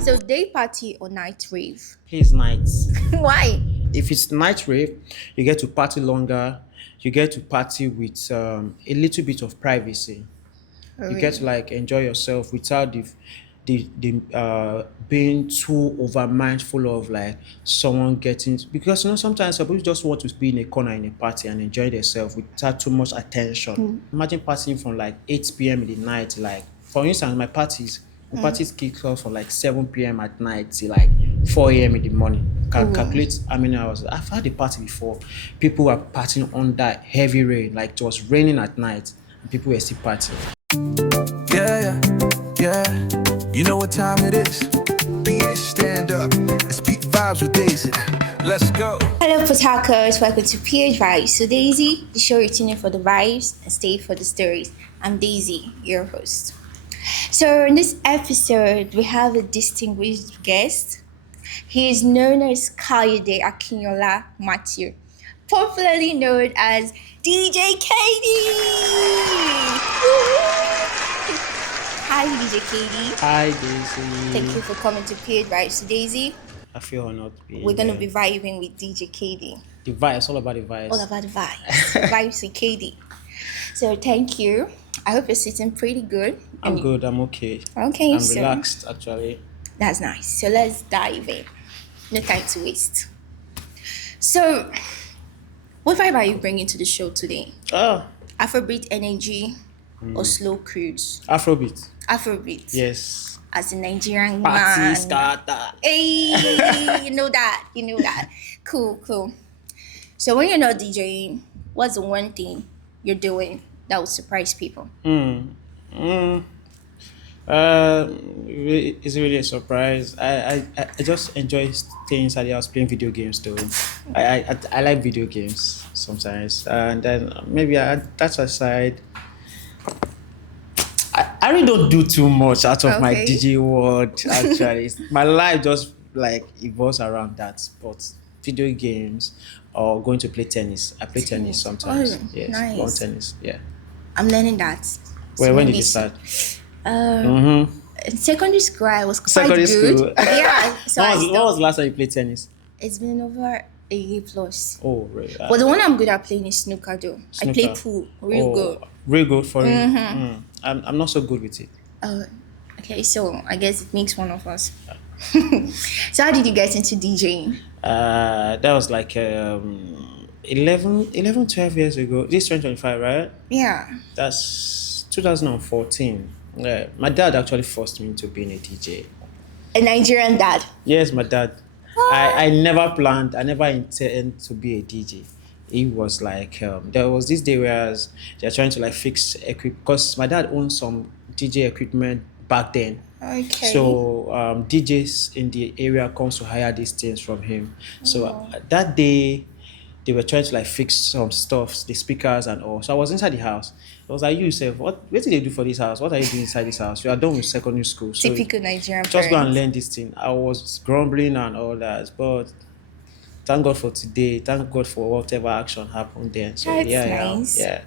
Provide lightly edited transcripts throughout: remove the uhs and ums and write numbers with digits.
So day party or night rave? Please, nights. Why? If it's night rave, you get to party longer. You get to party with a little bit of privacy. You get to Really? like enjoy yourself without being too over mindful of like someone getting, because sometimes some people just want to be in a corner in a party and enjoy themselves without too much attention. Imagine partying from like 8 p.m. in the night. Like for instance, my parties kick off from like 7 p.m. at night till like 4 a.m. in the morning. Can Ooh. calculate how many hours. I've had a party before. People were partying under heavy rain, like it was raining at night, and people were still partying. Yeah, yeah. You know what time it is. BS stand up. Let's beat vibes with Daisy. Let's go. Hello, Port Harcourt. Welcome to PH Vibes. So Daisy, the show you're tuning for the vibes and stay for the stories. I'm Daisy, your host. So in this episode, we have a distinguished guest. He is known as Kaydee Akinyola Matthew, popularly known as DJ Kaydee. Hi, DJ Kaydee. Hi, Daisy. Thank you for coming to PH Vibes. So Daisy, I feel honored to be we're going to here. be vibing with DJ Kaydee. The vibes, all about the vibes. All about the vibes. Vibes with Kaydee. So thank you. I hope you're sitting pretty good. I'm good, I'm okay. Okay, I'm so relaxed, actually. that's nice. So let's dive in. No time to waste. So, what vibe are you bringing to the show today? Oh, Afrobeat energy or slow cruise? Afrobeat. Afrobeat. Yes. As a Nigerian Party man. starter. Hey, you know that. You know that. Cool. So when you're not DJing, what's the one thing you're doing that will surprise people? It's really a surprise. I just enjoy staying inside the house playing video games though. I like video games sometimes. And then maybe that aside, I really don't do too much out of my Okay. DJ world actually. My life just like evolves around that. But video games or going to play tennis. I play tennis sometimes. Oh, Yes, nice. lawn tennis. Yeah. I'm learning that. When did you start? In secondary school, I was quite Secondary good. school. Yeah, so I when was stopped. the last time you played tennis? It's been over a year plus. Oh, really? But the one I'm good at playing is snooker though. I play Snooker. pool real good. Real good for you. I'm not so good with it. Oh, okay, so I guess it makes one of us. So how did you get into DJing? That was like 12 years ago. This is 2025, right? Yeah. That's 2014. Yeah, my dad actually forced me into being a DJ. A Nigerian dad. Yes, my dad. I never planned. I never intended to be a DJ. It was like there was this day where they're trying to like fix because my dad owned some DJ equipment back then. Okay. So DJs in the area comes to hire these things from him. So that day they were trying to like fix some stuff, the speakers and all. So I was inside the house. I was like, you yourself, what did they do for this house? What are you doing inside this house? You are done with secondary school. So Typical Nigerian just go and parents. learn this thing. I was grumbling and all that, but thank God for today. Thank God for whatever action happened then. So That's yeah, nice. yeah.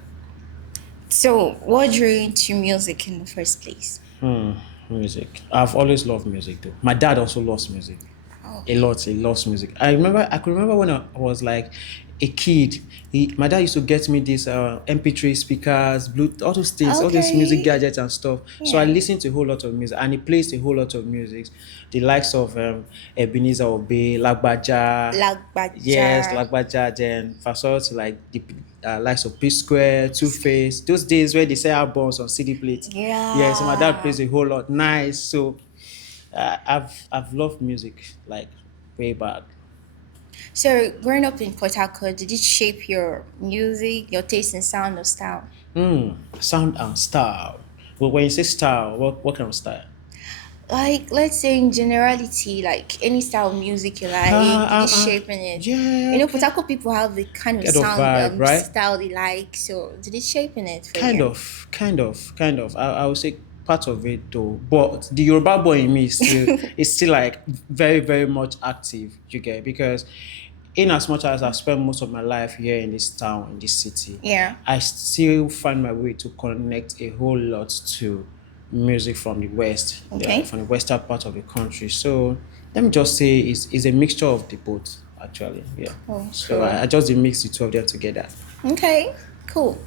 So what drew you into music in the first place? Music. I've always loved music though. My dad also loves music. Oh. A lot. He loves music. I could remember when I was like a kid. My dad used to get me these MP3 speakers, Bluetooth, all those things, all these Okay. music gadgets and stuff. So I Yeah. listened to a whole lot of music, and he plays a whole lot of music. The likes of Ebenezer Obey, Lagbaja. Lagbaja. Yes, Lagbaja. Then fast forward to like the likes of P Square, Two Face. Those days where they sell albums on CD plate. Yeah. Yeah. So my dad plays a whole lot. Nice. So I've loved music like way back. So growing up in Port Harcourt, did it shape your music, your taste in sound or style? Sound and style. Well, when you say style, what kind of style? Like, let's say in generality, like any style of music you like, did it shaping it? Yeah. You know, Port Harcourt people have the kind of Kind of sound vibe, right? style they like. So did it shaping it for Kind you? of. I would say part of it though. But the Yoruba boy in me is still like very, very much active, you get, because in as much as I've spent most of my life here in this town, in this city, Yeah. I still find my way to connect a whole lot to music from the West, Okay. from the western part of the country. So let me just say it's a mixture of the both, actually. Yeah. Oh, So cool. I just mix the two of them together. Okay, cool.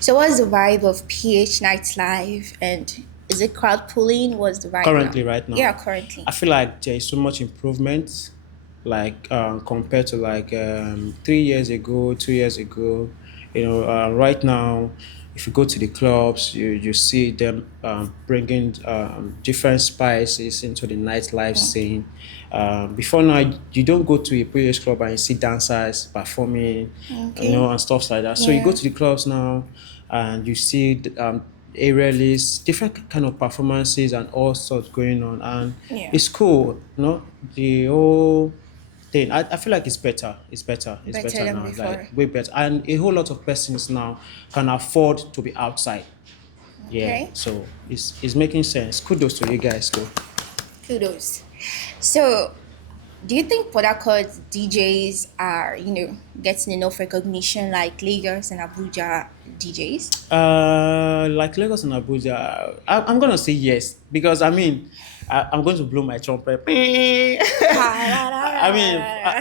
So what's the vibe of PH nightlife, and is it crowd pulling? What's the vibe Currently, now? right now, Yeah, currently. I feel like there is so much improvement, like compared to like 3 years ago, 2 years ago. Right now, if you go to the clubs, you see them bringing different spices into the nightlife scene. Before now, you don't go to a previous club and you see dancers performing, Okay. and stuff like that. So you go Yeah. to the clubs now, and you see aerialists, different kind of performances and all sorts going on, and Yeah. it's cool. The whole thing. I feel like it's better. It's better. It's Better better than now. before. Like way better, and a whole lot of persons now can afford to be outside. Yeah, Okay. so it's making sense. Kudos to you guys, though. Kudos. So, do you think Port Harcourt DJs are, getting enough recognition like Lagos and Abuja DJs? Like Lagos and Abuja, I'm gonna say yes because I'm going to blow my trumpet.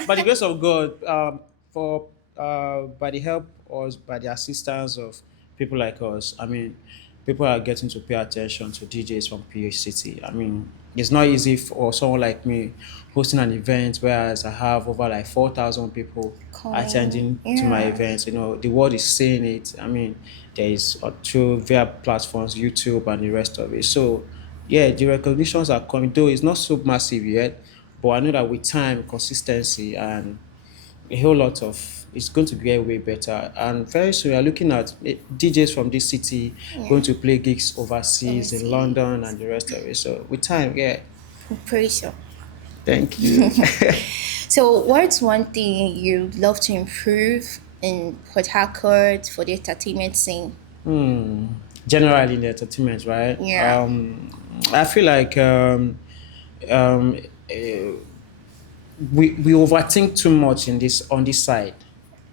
By the grace of God, for by the help or by the assistance of people like us, people are getting to pay attention to DJs from PH City. It's not easy for someone like me hosting an event, whereas I have over like 4,000 people Coming. attending to my Yeah. events. The world is saying it. There is through via platforms, YouTube, and the rest of it. So, yeah, the recognitions are coming. Though it's not so massive yet, but I know that with time, consistency, and a whole lot of it's going to get way better. And very soon, we are looking at DJs from this city going to play gigs overseas in Overseas. London and the rest of it. So with time, yeah. I'm pretty sure. Thank you. So, what's one thing you'd love to improve in Port Harcourt for the entertainment scene? Generally in the entertainment, right? Yeah. I feel like um, eh, we overthink too much on this side.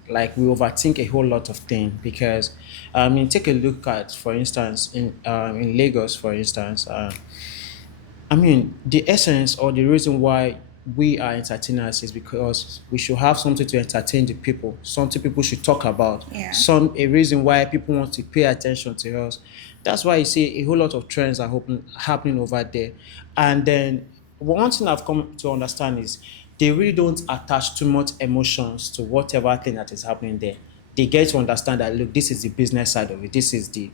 Like we overthink a whole lot of things because take a look at, for instance, in Lagos, for instance. The essence or the reason why we are entertainers is because we should have something to entertain the people, something people should talk about, Yeah. a reason why people want to pay attention to us. That's why you see a whole lot of trends are happening over there. And then one thing I've come to understand is they really don't attach too much emotions to whatever thing that is happening there. They get to understand that look, this is the business side of it. This is the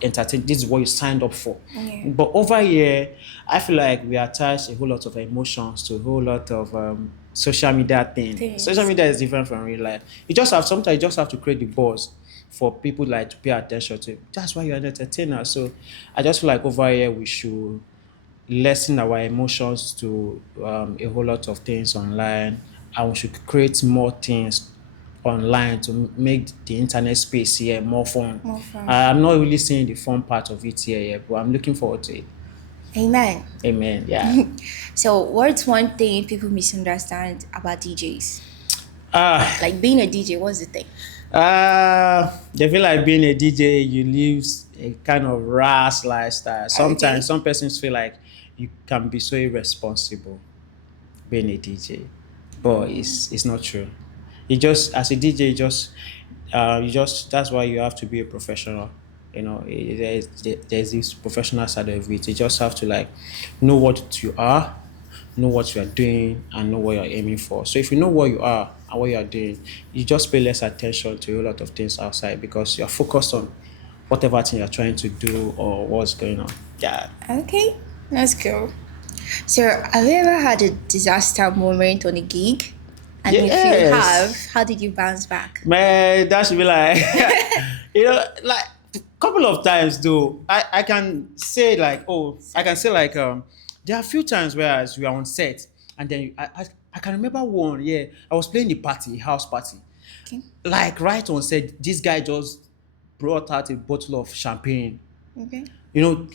entertain. This is what you signed up for. Yeah. But over here, I feel like we attach a whole lot of emotions to a whole lot of social media things. Things. Social media is different from real life. Sometimes you just have to create the buzz for people like to pay attention to. That's why you're an entertainer. So I just feel like over here we should lessen our emotions to a whole lot of things online, and we should create more things online to make the internet space here more fun. More fun. I'm not really seeing the fun part of it here yet, but I'm looking forward to it. Amen. Amen. Yeah. So, what's one thing people misunderstand about DJs? Ah, Like being a DJ, what's the thing? they feel like being a DJ, you live a kind of rash lifestyle. Sometimes some persons feel like you can be so irresponsible being a DJ, but it's not true. You just as a DJ, you just that's why you have to be a professional. There's this professional side of it. You just have to like know what you are, know what you are doing, and know what you're aiming for. So if you know what you are and what you are doing, you just pay less attention to a lot of things outside because you're focused on whatever thing you're trying to do or what's going on. Yeah. Okay, let's go. So, have you ever had a disaster moment on a gig? And if you have, Yes. how did you bounce back? Man, that should be like, like a couple of times though. I can say like, there are a few times whereas we are on set and then I can remember one. Yeah, I was playing the party, house party. Okay. Like right on set, this guy just brought out a bottle of champagne. Okay.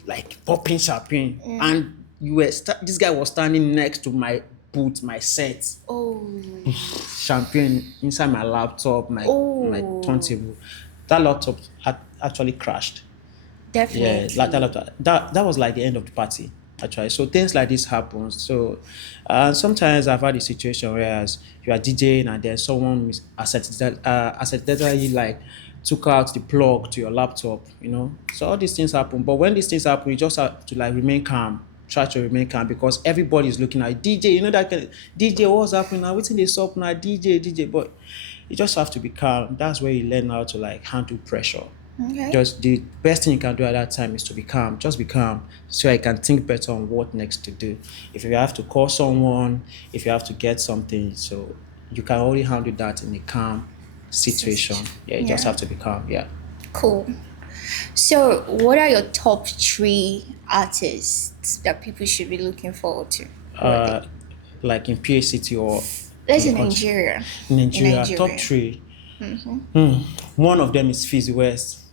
Like popping champagne, and this guy was standing next to my booth, my set. Oh. Champagne inside my laptop, my Oh. turntable. That laptop actually crashed. Definitely. That was like the end of the party actually. So things like this happen. So sometimes I've had a situation whereas you are DJing and then someone accidentally like took out the plug to your laptop, So all these things happen. But when these things happen, you just have to like remain calm. Try to remain calm because everybody is looking at DJ. You know that DJ, what's happening now? What's in this up now? DJ. But you just have to be calm. That's where you learn how to like handle pressure. Okay. Just the best thing you can do at that time is to be calm. Just be calm so I can think better on what next to do. If you have to call someone, if you have to get something, so you can only handle that in a calm situation. Yeah, you just have to be calm. Yeah. Cool. So, what are your top 3 artists that people should be looking forward to? Like in PACT or Let's say Nigeria. Nigeria, top 3. One of them is Fizzy West.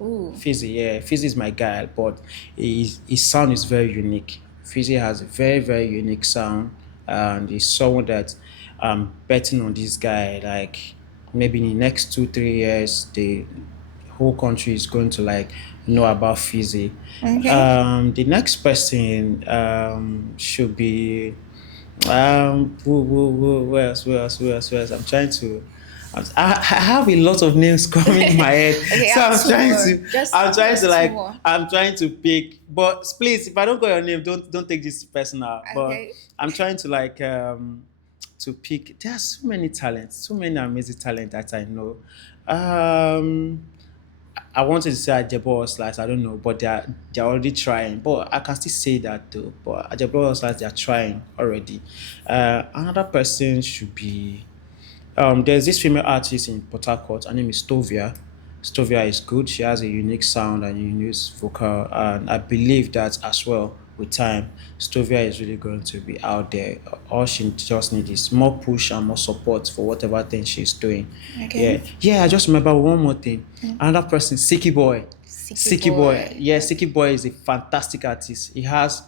Ooh. Fizzy is my guy, but his sound is very unique. Fizzy has a very, very unique sound, and he's someone that I'm betting on this guy. Like maybe in the next 2-3 years, the whole country is going to like know about Fizzy. Okay. The next person should be who else? I'm trying to. I have a lot of names coming in my head, Okay, so I'm trying to pick. But please, if I don't call your name, don't take this personal. Okay. But I'm trying to like to pick. There are so many talents, so many amazing talent that I know. I wanted to say Ajebo or Slice, I don't know, but they're already trying. But I can still say that though. But Ajebo or Slice, they're trying already. Another person should be. There's this female artist in Port Harcourt. Her name is Stovia. Stovia is good. She has a unique sound and a unique vocal, and I believe that as well with time, Stovia is really going to be out there. All she just needs is more push and more support for whatever thing she's doing. Okay. Yeah. I just remember one more thing. Another person, Sicky Boy. Sicky Boy. Yeah, Sicky Boy is a fantastic artist. He has,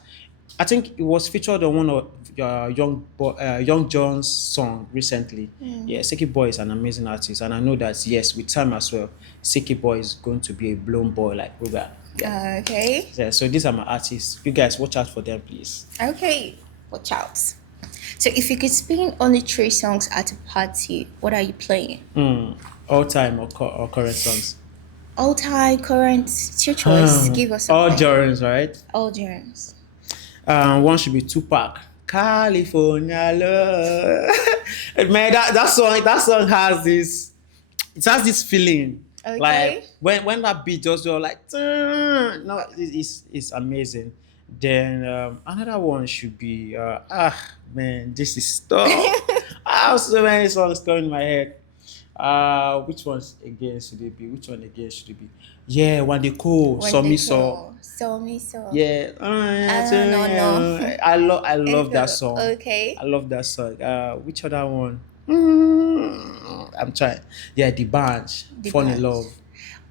I think it was featured on one of Young John's song recently. Yeah, Sicky Boy is an amazing artist, and I know that yes, with time as well, Sicky Boy is going to be a blown boy like Ruga. Yeah. Okay. Yeah, so these are my artists. You guys watch out for them, please. Okay. Watch out. So, if you could spin only 3 songs at a party, what are you playing? All time or current songs. All time, current, it's your choice. Give us all something. genres, right? All genres. One should be Tupac. California love. Man, that song has this feeling. Okay. Like when that beat just go like no, it's amazing. Then another one should be man, this is stuff. I have so many songs coming in my head. Which one again should it be? Yeah, when they call, saw me saw. Saw me saw. Yeah. No. I love that song. Okay. I love that song. Which other one? I'm trying. Yeah, the bunch. Fall in love.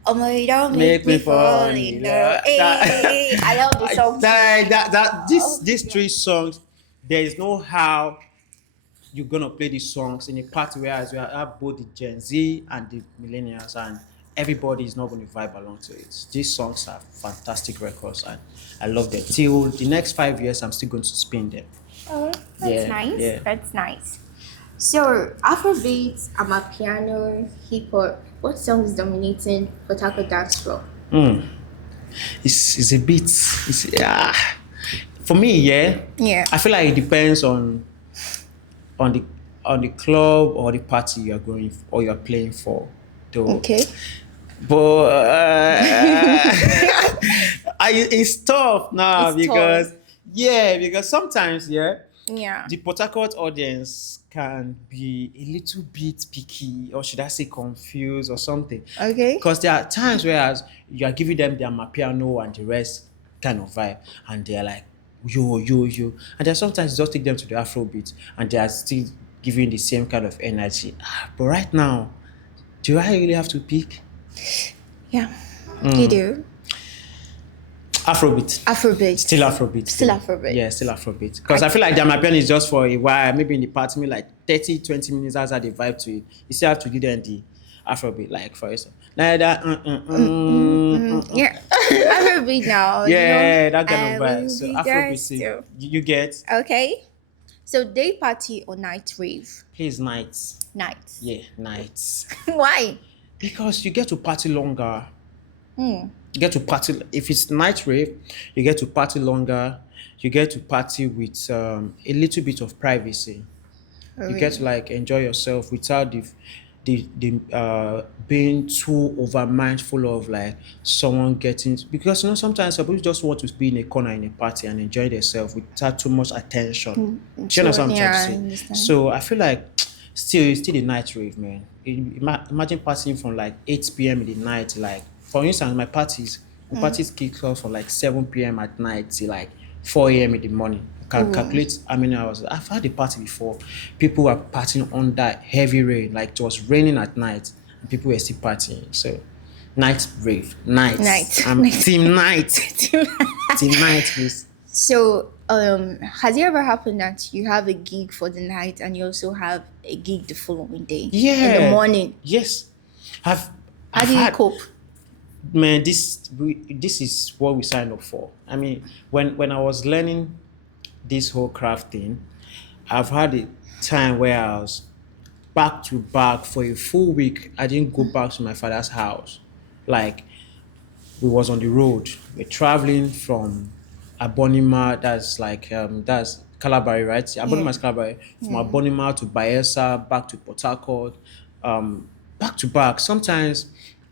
Oh my God, make me fall in love. Hey, I love the song. These 3 songs, there is no how you're gonna play these songs in a party where you have both the Gen Z and the millennials, and everybody is not going to vibe along to it. These songs are fantastic records, and I love them. Till the next 5 years, I'm still going to spin them. Oh, that's nice. Yeah. That's nice. So, Afrobeat, Amapiano, hip hop. What song is dominating Port Harcourt dance floor? It's a bit. For me, yeah. I feel like it depends on the club or the party you are going for, or you are playing for. Though. Okay. But it's tough now because sometimes the Port Harcourt audience can be a little bit picky, or should I say confused or something. Okay. Because there are times where you are giving them the Amapiano and the rest kind of vibe, and they're like yo, and then sometimes you just take them to the Afrobeat and they are still giving the same kind of energy. But right now, do I really have to pick? Yeah, you do. Afrobeat. Still Afrobeat. Yeah, still Afrobeat. Because I feel like the Amapiano is just for a while, maybe in the party, maybe like 30-20 minutes, that's how they vibe to it. You still have to give them the Afrobeat, like for instance. Like that, Yeah, Afrobeat now. yeah, that kind of I vibe. will So be there Afrobeat, still. you get Okay. So day party or night rave? his nights. Night. Yeah, nights. Why? Because you get to party longer. Hmm. You get to party if it's night rave, you get to party longer. You get to party with a little bit of privacy. Oh, You get to really? like enjoy yourself without the being too over mindful of like someone getting, because sometimes people just want to be in a corner in a party and enjoy themselves without too much attention. Do you So understand what I'm trying to yeah, I say? understand. So I feel like still a night rave, man. Imagine partying from like 8 p.m. in the night. Like for instance, my parties kick off from like 7 p.m. at night till like 4 a.m. in the morning. You can Ooh. calculate how many hours. I've had a party before. People were partying under heavy rain, like it was raining at night, and people were still partying. So, night rave, night. Night. I'm Night. team night, team night, please. So, has it ever happened that you have a gig for the night and you also have a gig the following day? Yeah. In the morning. Yes. How do you cope? Man, this is what we signed up for. I mean, when I was learning this whole craft thing, I've had a time where I was back to back for a full week. I didn't go back to my father's house. Like we was on the road. We're traveling from Abonima, that's Calabari, right? Abonima is Calabari. From Abonima to Bayelsa, back to Port Harcourt, back to back. Sometimes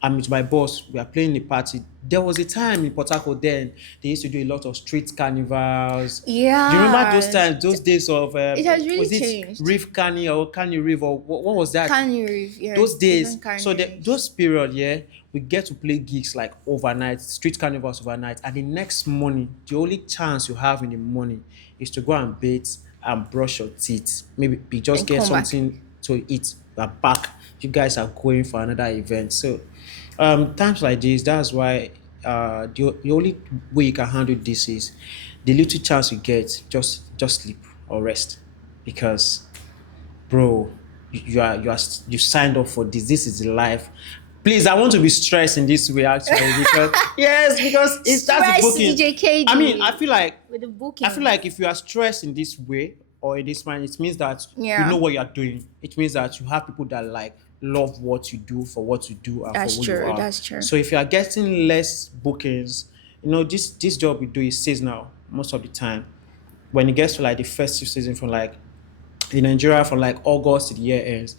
I'm with my boss, we are playing the party. There was a time in Port Harcourt then, they used to do a lot of street carnivals. Yeah. Do you remember those times, those days of, It has really was it changed. Reef Canny or Canny River? What was that? Can Rave, yeah. Those days, different so Kanye Raves. those period, yeah, we get to play gigs like overnight, street carnivals overnight, and the next morning, the only chance you have in the morning is to go and bathe and brush your teeth. Maybe you just And get come back. something to eat. You're back. You guys are going for another event. So, times like this, that's why the only way you can handle this is the little chance you get, just sleep or rest, because bro, you signed up for this. This is the life. Please, I want to be stressed in this way actually because yes, because that's the Stress booking. DJ Kaydee. I mean, I feel like With the booking. if you are stressed in this way or in this mind, it means that Yeah. you know what you are doing. It means that you have people that like love what you do for what you do and That's for who true, you are. that's true. So if you are getting less bookings, this job we do is seasonal most of the time. When it gets to like the festive season from like in Nigeria from like August to the year ends,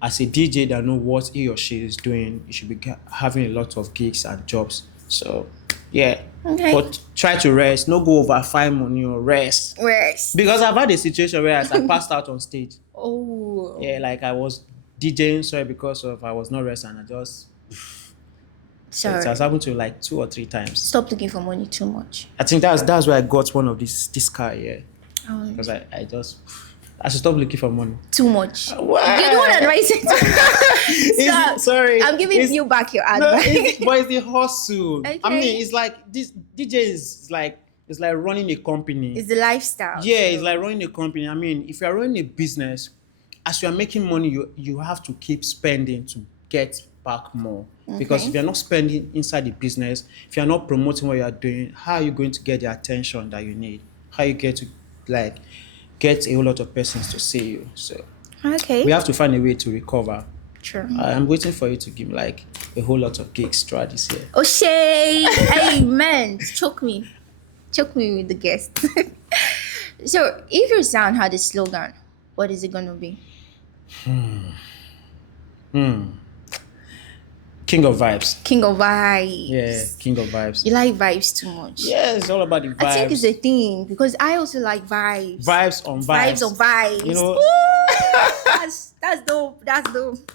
as a DJ that know what he or she is doing, you should be having a lot of gigs and jobs. So yeah, Okay. but try to rest. No go over 5 money or rest. Rest. Because I've had a situation where I passed out on stage. Oh. Yeah, like I was DJing, sorry, because of I was not resting. And I just Sorry. it has happened to like 2 or 3 times. Stop looking for money too much. I think that's why I got one of this car here. Oh. Because I should stop looking for money. Too much. Why? You're the one advising. Stop. Sorry. I'm giving It's- you back your No, advice. but it's the hustle. I Okay. mean, it's like this DJ is like it's like running a company. It's the lifestyle. Yeah, so- it's like running a company. I mean, if you're running a business, as you are making money, you have to keep spending to get back more. Because Okay. if you're not spending inside the business, if you're not promoting what you are doing, how are you going to get the attention that you need? How you get to like get a whole lot of persons to see you? So Okay. we have to find a way to recover. True. I'm waiting for you to give me like a whole lot of gigs throughout this year. O'Shea. Amen. Choke me with the guest. So, if your sound had a slogan, what is it going to be? King of vibes. King of vibes. Yeah, king of vibes. You like vibes too much. Yeah, it's all about the vibes. I think it's a thing because I also like vibes. Vibes on vibes. Vibes on vibes. You know- Woo! that's dope. That's dope.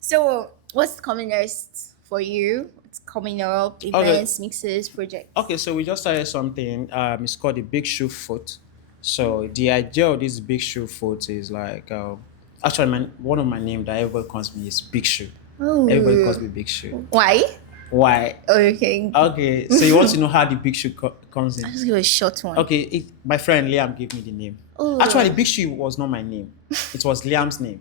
So, what's coming next for you? What's coming up? Events, mixes, projects. Okay, so we just started something. It's called the Big Shoe Foot. So the idea of this Big Shoe Foot is like actually one of my names that everybody calls me is Big Shoe. Oh. Everybody calls me Big Shoe. Why? Why? Okay. Okay, so you want to know how the Big Shoe comes in? I'll just give a short one. Okay, my friend Liam gave me the name. Oh. Actually, Big Shoe was not my name. It was Liam's name.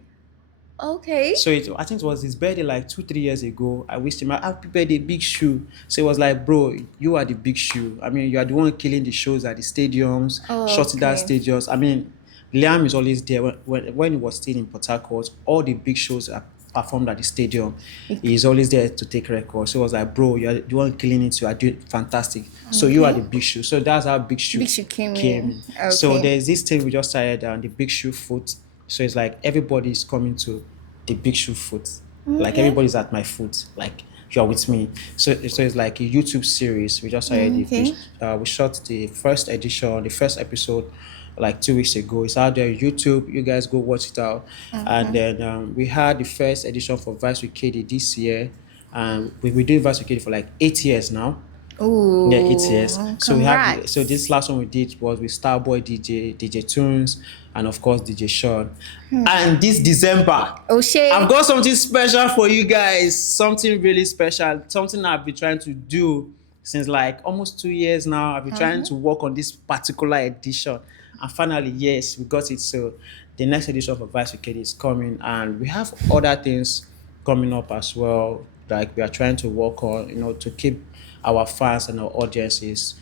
Okay. So I think it was his birthday like 2, 3 years ago. I wished him a happy birthday, big shoe. So it was like, bro, you are the big shoe. I mean, you are the one killing the shows at the stadiums, shutting down Okay. stadiums. I mean, Liam is always there. When he was still in Port Harcourt, all the big shows are performed at the stadium. He's always there to take records. So it was like, bro, you are the one killing it. You are doing fantastic. So you are the big shoe. So that's how big shoe Big Shoe came in. So Okay. there's this thing we just started the big shoe foot. So it's like everybody's coming to the big shoe foot. Like everybody's at my foot. Like you're with me. So it's like a YouTube series. We just started Okay. we shot the first edition, the first episode like 2 weeks ago. It's out there on YouTube. You guys go watch it out. And then we had the first edition for Vice with Kaydee this year. And we've been doing Vice with Kaydee for like 8 years now. Ooh. Yeah, 8 years. So we have. Congrats. So this last one we did was with Starboy DJ Tunes, and of course DJ Sean. And this December, Oh shit. I've got something special for you guys. Something really special. Something I've been trying to do since like almost 2 years now. I've been trying to work on this particular edition, and finally, yes, we got it. So the next edition of Vice with Kaydee is coming, and we have other things coming up as well. Like we are trying to work on, to keep our fans and our audiences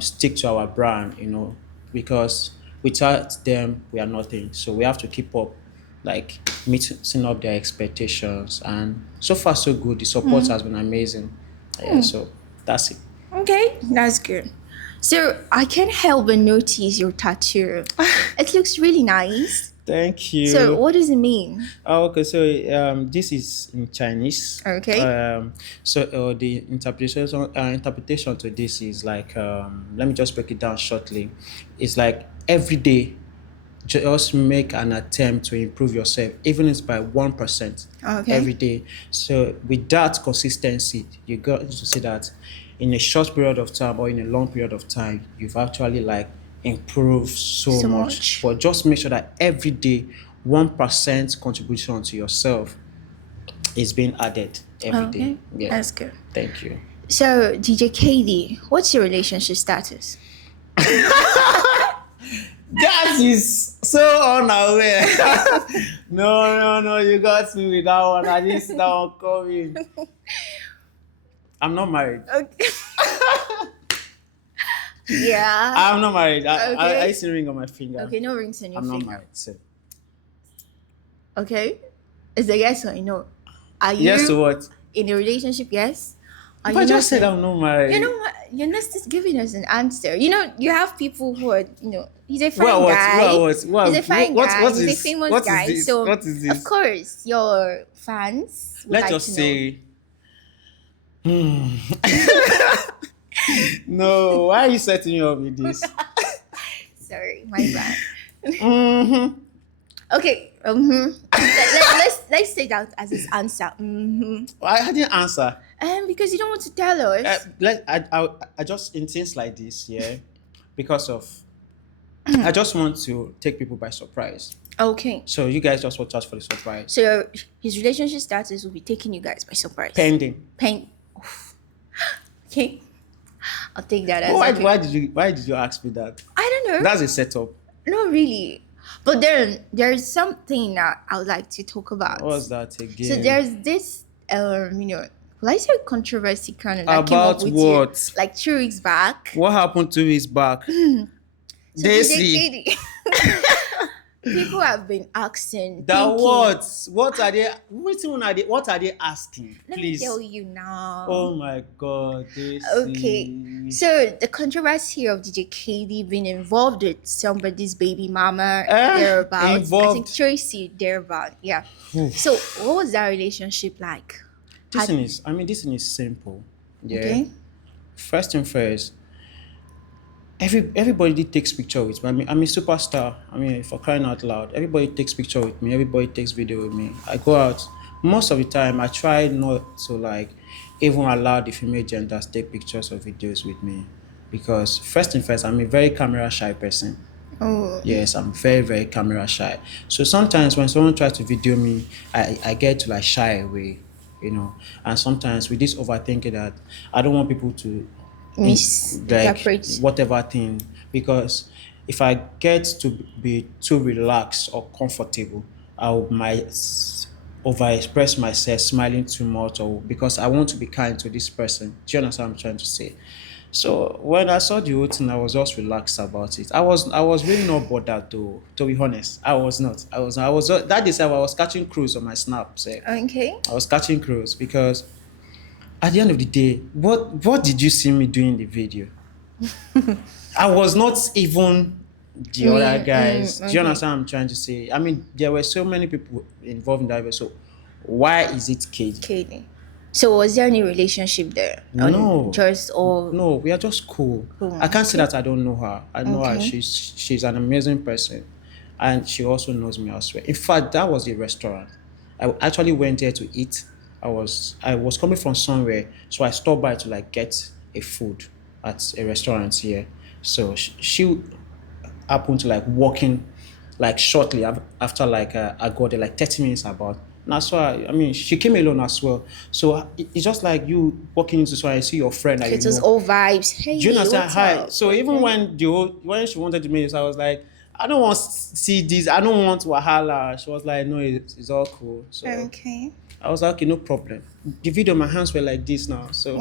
stick to our brand, because without them we are nothing. So we have to keep up, like meeting up their expectations. And so far so good. The support has been amazing. Yeah, so that's it. Okay, that's good. So I can't help but notice your tattoo. It looks really nice. Thank you. So what does it mean? Okay, so this is in Chinese. Okay. So the interpretation to this is like, let me just break it down shortly. It's like every day, just make an attempt to improve yourself, even if it's by 1%. Okay. Every day. So with that consistency, you got to see that in a short period of time or in a long period of time, you've actually like improved so much. But just make sure that every day 1% contribution to yourself is being added every day. Yeah. That's good. Thank you. So DJ Kaydee, what's your relationship status? That is so unaware. No, you got me with that one. I didn't see that one coming. I'm not married. Okay. Yeah. I'm not married. Okay. I see a ring on my finger. Okay, no rings on your I'm finger. not married. So. Okay. Is it yes or no? Are you Yes to what? in a relationship? Yes. Are If I you just not said I'm not married. You know what? You're not just giving us an answer. You have people who are, he's a fine Well, what? guy. Well, what? Well, He's a fine what- guy. what He's is- a famous what is guy. this? So, What is this? of course, your fans would Let's like just to say. No, why are you setting me up with this? know. Sorry, my bad. Mm-hmm. Okay. Let's take that as his answer. I didn't answer. Because you don't want to tell us. I just in things like this, yeah, because of I just want to take people by surprise. Okay. So you guys just watch out for the surprise. So his relationship status will be taking you guys by surprise. Pending. Oof. Okay. I'll take that as Why, okay. why did you ask me that? I don't know. That's a setup. Not really. But then there's something that I would like to talk about. What's that again? So there's this will I say controversy kind of that came About up with what? you like 2 weeks back. What happened to his back? So Daisy. DJ Kaydee, people have been asking. That thinking, what are they? What are they asking? Let Please. me tell you now. Oh my God, Daisy. Okay, so the controversy of DJ Kaydee being involved with somebody's baby mama thereabout. I involved. think Tracy thereabout. Yeah. So what was that relationship like? This thing is simple. Yeah. Okay. First and first, everybody takes picture with me. I'm a superstar. For crying out loud, everybody takes picture with me. Everybody takes video with me. I go out. Most of the time, I try not to like even allow the female genders take pictures or videos with me, because first and first, I'm a very camera shy person. Oh. Yes, I'm very, very camera shy. So sometimes when someone tries to video me, I get to like shy away, And sometimes with this overthinking that I don't want people to Misinterpret. whatever thing, because if I get to be too relaxed or comfortable, I might over-express myself, smiling too much, or because I want to be kind to this person. Do you understand what I'm trying to say? So when I saw the whole thing, I was just relaxed about it. I was really not bothered though, to be honest. I was not. I was that December I was catching cruise on my snap. So Okay. I was catching cruise because at the end of the day, what did you see me doing in the video? I was not even the other guys. Do you Okay. understand what I'm trying to say? I mean, there were so many people involved in that video. So why is it Kaydee? Kaydee. So was there any relationship there? No. Just or No, we are just cool. Cool, I can't say that I don't know her. I know her. Okay. She's an amazing person, and she also knows me as well. In fact, that was the restaurant. I actually went there to eat. I was coming from somewhere, so I stopped by to like get a food at a restaurant here. So she happened to like walking like shortly after like I got there like 30 minutes about. And that's why I mean she came alone as well. So it's just like you walking into so I see your friend that it you was know. all vibes. Hey, Do you understand? what's Hi. up? So even when she wanted to meet us, I was like, I don't want to see this. I don't want wahala. She was like, no, it's all cool. So Okay. I was like, okay, no problem. The video, my hands were like this now. So,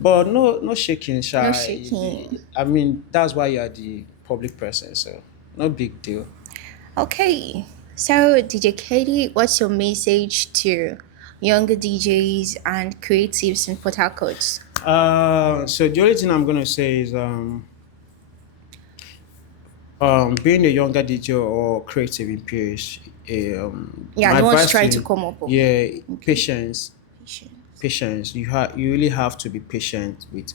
but no shaking, shy. No shaking. I mean, that's why you are the public person. So no big deal. Okay. So DJ Kaydee, what's your message to younger DJs and creatives in Port Harcourt? So the only thing I'm gonna say is being a younger DJ or creative in PH, Yeah, my no one's advice trying to come up. yeah, patience. Patient. Patience. You really have to be patient with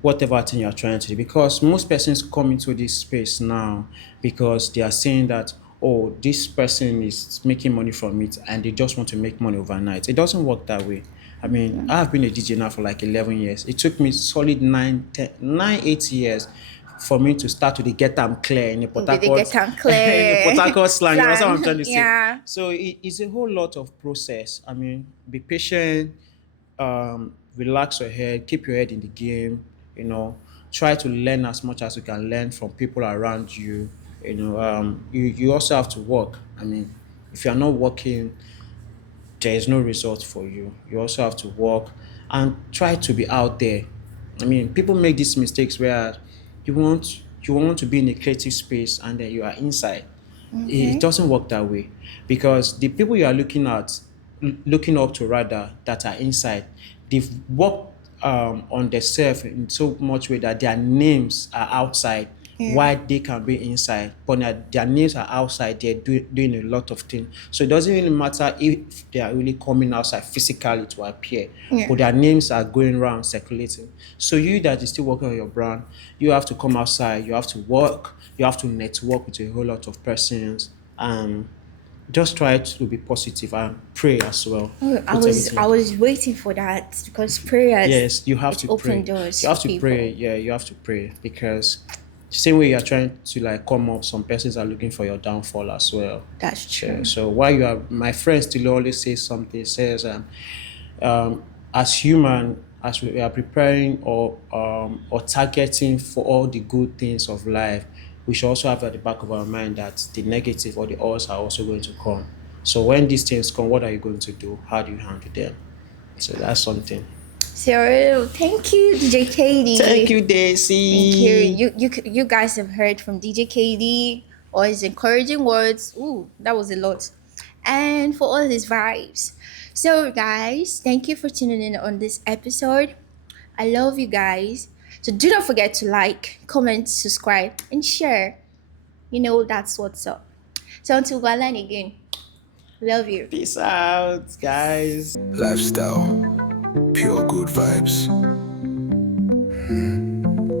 whatever thing you're trying to do, because most persons come into this space now because they are saying that, oh, this person is making money from it and they just want to make money overnight. It doesn't work that way. I mean, I've been a DJ now for like 11 years. It took me solid 8 years for me to start to get them clear in the Port Did they Harcourt, get them clear? in the Port Harcourt slang. That's what I'm Slang, trying to say. yeah. So it's a whole lot of process. I mean, be patient, relax your head, keep your head in the game, try to learn as much as you can learn from people around you. You also have to work. I mean, if you're not working, there is no result for you. You also have to work and try to be out there. I mean, people make these mistakes where you want to be in a creative space and then you are inside. It doesn't work that way, because the people you are looking up to rather, that are inside, they've worked on themselves in so much way that their names are outside, while they can be inside, but their names are outside. They're doing a lot of things, so it doesn't really matter if they are really coming outside physically to appear, but their names are going around circulating. So you that is still working on your brand, you have to come outside, you have to work, you have to network with a whole lot of persons, and just try to be positive and pray as well. I was waiting for that because prayers. Yes, you have to open pray. doors You have to to people. pray. Yeah, you have to pray, because the same way you're trying to like come up, some persons are looking for your downfall as well. That's true. So while you are, my friend still always says something, says as human, as we are preparing or targeting for all the good things of life, we should also have at the back of our mind that the negative or the odds are also going to come. So when these things come, what are you going to do? How do you handle them? So that's something. So thank you, DJ Kaydee. Thank you, Daisy. Thank you. You guys have heard from DJ Kaydee, all his encouraging words. Ooh, that was a lot. And for all his vibes. So guys, thank you for tuning in on this episode. I love you guys. So do not forget to like, comment, subscribe, and share. That's what's up. So until we learn again. Love you. Peace out, guys. Lifestyle, pure good vibes.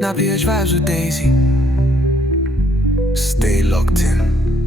Now PH vibes with Daisy. Stay locked in.